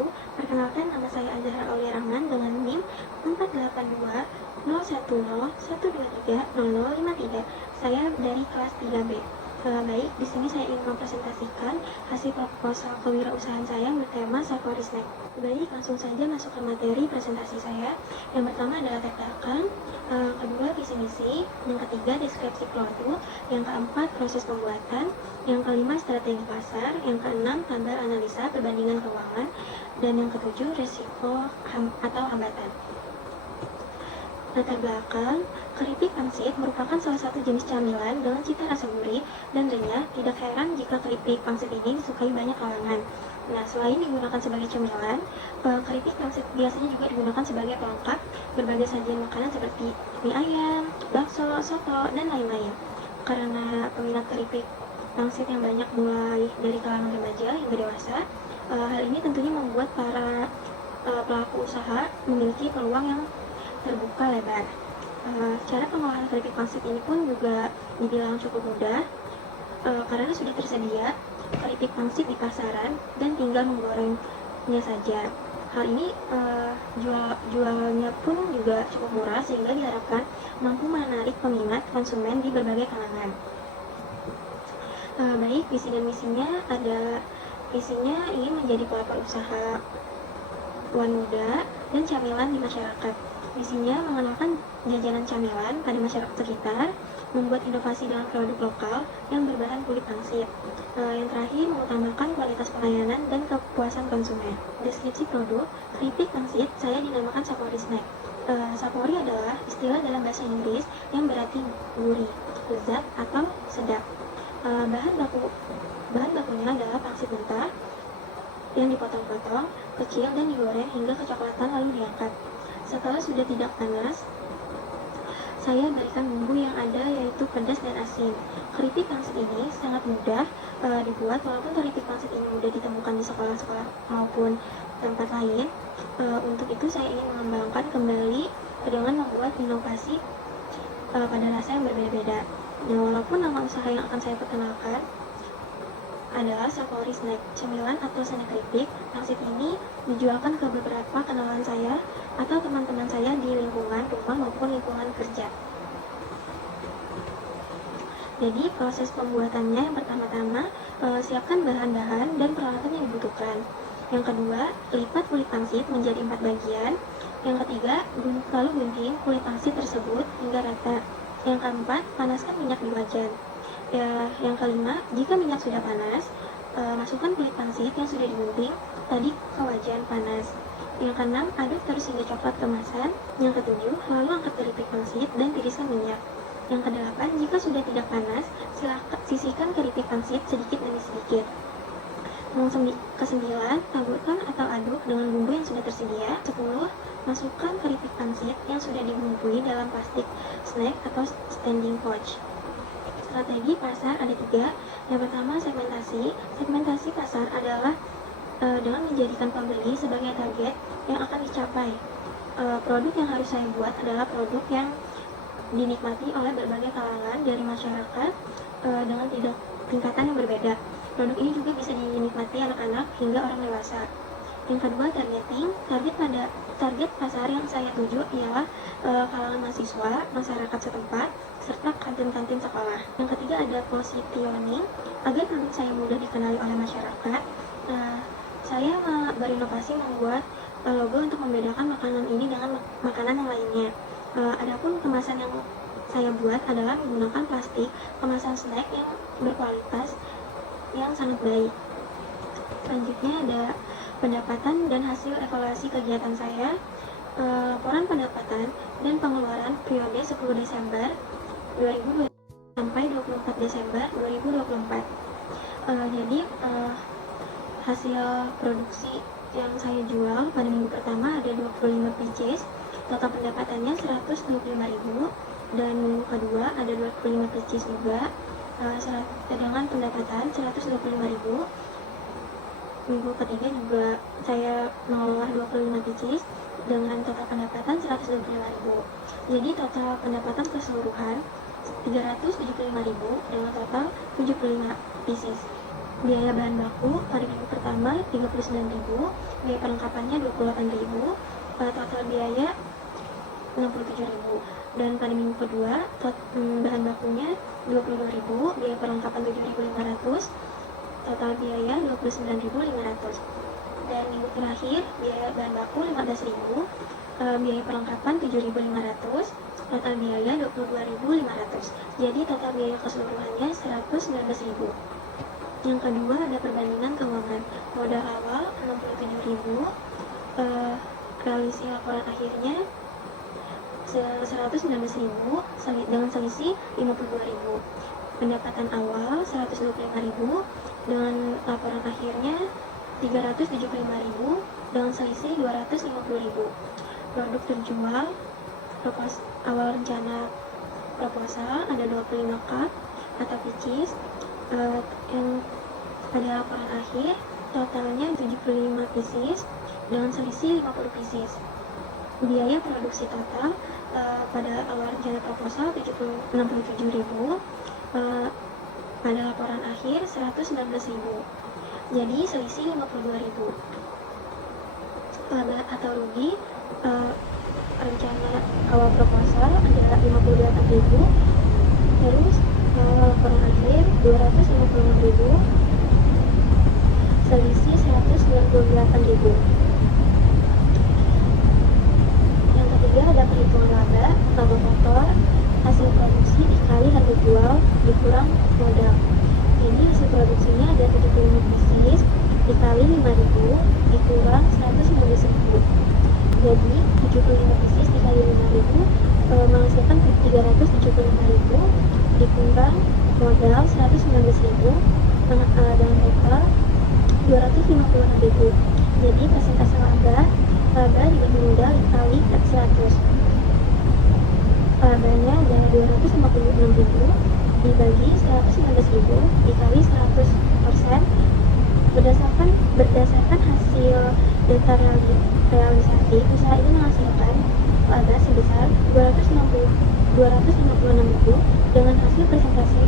wabarakatuh. Perkenalkan, nama saya Azahra Aulia Rahman dengan NIM 4820101230053. Saya dari kelas 3B. Baik, di sini saya ingin mempresentasikan hasil proposal kewirausahaan saya bertema Saporisnek. Baik, langsung saja masuk ke materi presentasi saya. Yang pertama adalah teks belakang, kedua visi misi, yang ketiga deskripsi produk, yang keempat proses pembuatan, yang kelima strategi pasar, yang keenam tabel analisa perbandingan keuangan, dan yang ketujuh risiko atau hambatan. Latar belakang, keripik pangsit merupakan salah satu jenis camilan dengan cita rasa gurih dan renyah. Tidak heran jika keripik pangsit ini disukai banyak kalangan. Nah, selain digunakan sebagai camilan, keripik pangsit biasanya juga digunakan sebagai pelengkap berbagai sajian makanan seperti mie ayam, bakso, soto, dan lain-lain. Karena peminat keripik pangsit yang banyak mulai dari kalangan remaja hingga dewasa, hal ini tentunya membuat para pelaku usaha memiliki peluang yang terbuka lebar. Cara pengolahan keripik pangsit ini pun juga dibilang cukup mudah, karena sudah tersedia keripik pangsit di pasaran dan tinggal menggorengnya saja. Hal ini jualnya pun juga cukup murah sehingga diharapkan mampu menarik peminat konsumen di berbagai kalangan. Baik, visi dan misinya isinya ingin menjadi pelopor usaha muda dan camilan di masyarakat. Misinya mengenalkan jajanan camilan pada masyarakat sekitar, membuat inovasi dengan produk lokal yang berbahan kulit pangsit. Yang terakhir, mengutamakan kualitas pelayanan dan kepuasan konsumen. Deskripsi produk, keripik pangsit saya dinamakan Saporisnek. Sapori adalah istilah dalam bahasa Inggris yang berarti gurih, lezat, atau sedap. Bahan bakunya adalah pangsit mentah yang dipotong-potong kecil dan digoreng hingga kecoklatan lalu diangkat. Setelah sudah tidak panas, saya berikan bumbu yang ada, yaitu pedas dan asin. Keripik pangsit ini sangat mudah dibuat, walaupun keripik pangsit ini mudah ditemukan di sekolah-sekolah maupun tempat lain. Untuk itu saya ingin mengembangkan kembali dengan membuat inovasi pada rasa yang berbeda-beda. Nah, walaupun nama usaha yang akan saya perkenalkan adalah Saporisnek, cemilan atau snack keripik pangsit ini dijualkan ke beberapa kenalan saya atau teman-teman saya di lingkungan rumah maupun lingkungan kerja. Jadi proses pembuatannya, yang pertama-tama siapkan bahan-bahan dan peralatan yang dibutuhkan. Yang kedua, lipat kulit pangsit menjadi 4 bagian. Yang ketiga, lalu gunting kulit pangsit tersebut hingga rata. Yang keempat, panaskan minyak di wajan. Yang kelima, jika minyak sudah panas, masukkan kulit pangsit yang sudah digunting tadi ke wajan panas. Yang keenam, aduk terus hingga coklat keemasan. Yang ketujuh, lalu angkat keripik pangsit dan tiriskan minyak. Yang kedelapan, jika sudah tidak panas, silakan sisihkan keripik pangsit sedikit demi sedikit. Yang kesembilan, taburkan atau aduk dengan bumbu yang sudah tersedia. 10, masukkan keripik pangsit yang sudah dibumbui dalam plastik snack atau standing pouch. Strategi pasar ada 3. Yang pertama, segmentasi. Segmentasi pasar adalah dengan menjadikan pembeli sebagai target yang akan dicapai. Produk yang harus saya buat adalah produk yang dinikmati oleh berbagai kalangan dari masyarakat dengan tingkatan yang berbeda. Produk ini juga bisa dinikmati anak-anak hingga orang dewasa. Yang kedua, targeting. Target pasar yang saya tuju ialah kalangan mahasiswa, masyarakat setempat, serta kantin-kantin sekolah. Yang ketiga ada positioning. Agar produk saya mudah dikenali oleh masyarakat, saya berinovasi membuat logo untuk membedakan makanan ini dengan makanan yang lainnya. Adapun kemasan yang saya buat adalah menggunakan plastik kemasan snack yang berkualitas yang sangat baik. Selanjutnya ada pendapatan dan hasil evaluasi kegiatan saya. Laporan pendapatan dan pengeluaran periode 10 Desember 2020 sampai 24 Desember 2024. Jadi hasil produksi yang saya jual pada minggu pertama ada 25 pieces. Total pendapatannya 125.000, dan minggu kedua ada 25 pieces juga dengan pendapatan 125.000. Minggu ketiga juga saya mengolah 25 pieces dengan total pendapatan 125.000. Jadi total pendapatan keseluruhan 375.000 dengan total 75 pieces. Biaya bahan baku pada minggu pertama 39.000, biaya perlengkapannya 28.000, total biaya 67.000. Dan pada minggu kedua bahan bakunya 22.000, biaya perlengkapan 7.500, total biaya 29.500. Dan minggu terakhir biaya bahan baku 15.000, biaya perlengkapan 7.500, total biaya 22.500. Jadi total biaya keseluruhannya 119.000. Yang kedua ada perbandingan keuangan. Modal awal 67.000, realisasi laporan akhirnya 119.000 dengan selisih 52.000. Pendapatan awal 125.000 dengan laporan akhirnya 375.000 dengan selisih 250.000. Produk terjual awal rencana proposal ada 25 cup atau pieces, yang pada laporan akhir totalnya 75 pieces dengan selisih 50 pieces. Biaya produksi total pada awal rencana proposal 67.000, pada laporan akhir 119.000, jadi selisih 52.000. Laba atau rugi rencana awal proposal ada 58.000, terus laporan akhir 256.000, selisih 198.000. Yang ketiga ada perhitungan laba kotor, hasil produksi dikali harga jual dikurang modal. Jadi hasil produksinya ada 75 pieces dikali 5.000 dikurang 119.000. Jadi 75 pieces dikali 5.000 menghasilkan 375.000 dikurang modal 119.000 dengan total 256.000. Jadi persentase laba dibagi modal dikali 100. Labanya ada 256.000 dibagi 119.000 dikali 100%. Berdasarkan hasil data realisasi, usaha ini menghasilkan laba sebesar 256.000 dengan hasil presentasi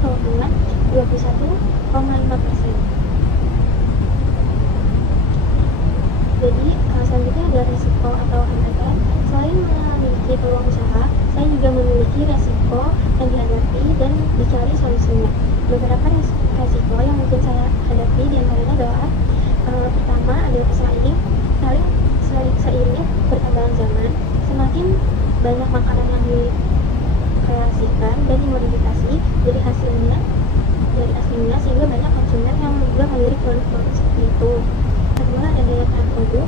keuntungan 21,5%. Jadi selanjutnya ada risiko atau hambatan. Selain memiliki peluang usaha, saya juga memiliki resiko yang dihadapi dan dicari solusinya. Beberapa resiko yang mungkin saya hadapi diantaranya adalah pertama ada seiring perkembangan zaman, semakin banyak makanan yang dikreasikan dan dimodifikasi dari aslinya, sehingga banyak konsumen yang juga melirik produk-produk seperti itu. Kedua ada daya tahan produk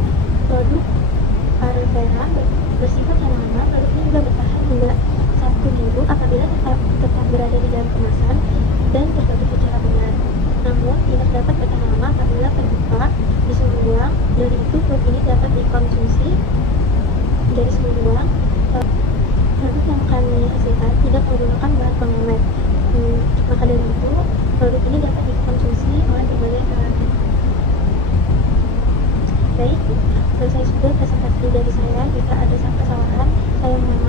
aloe vera bersifat yang lama. Produk ini juga bertahan hingga 1 minggu apabila tetap berada di dalam kemasan dan tertutup secara benar. Namun tidak dapat bertahan lama apabila terbuka di suhu ruang. Dari itu produk ini dapat dikonsumsi dari suhu ruang. Produk yang kami hasilkan tidak menggunakan bahan pengawet, maka dari itu produk ini dapat dikonsumsi oleh berbagai kalangan. Baik, selesai sudah presentasi dari saya. Jika ada kesalahan, saya mohon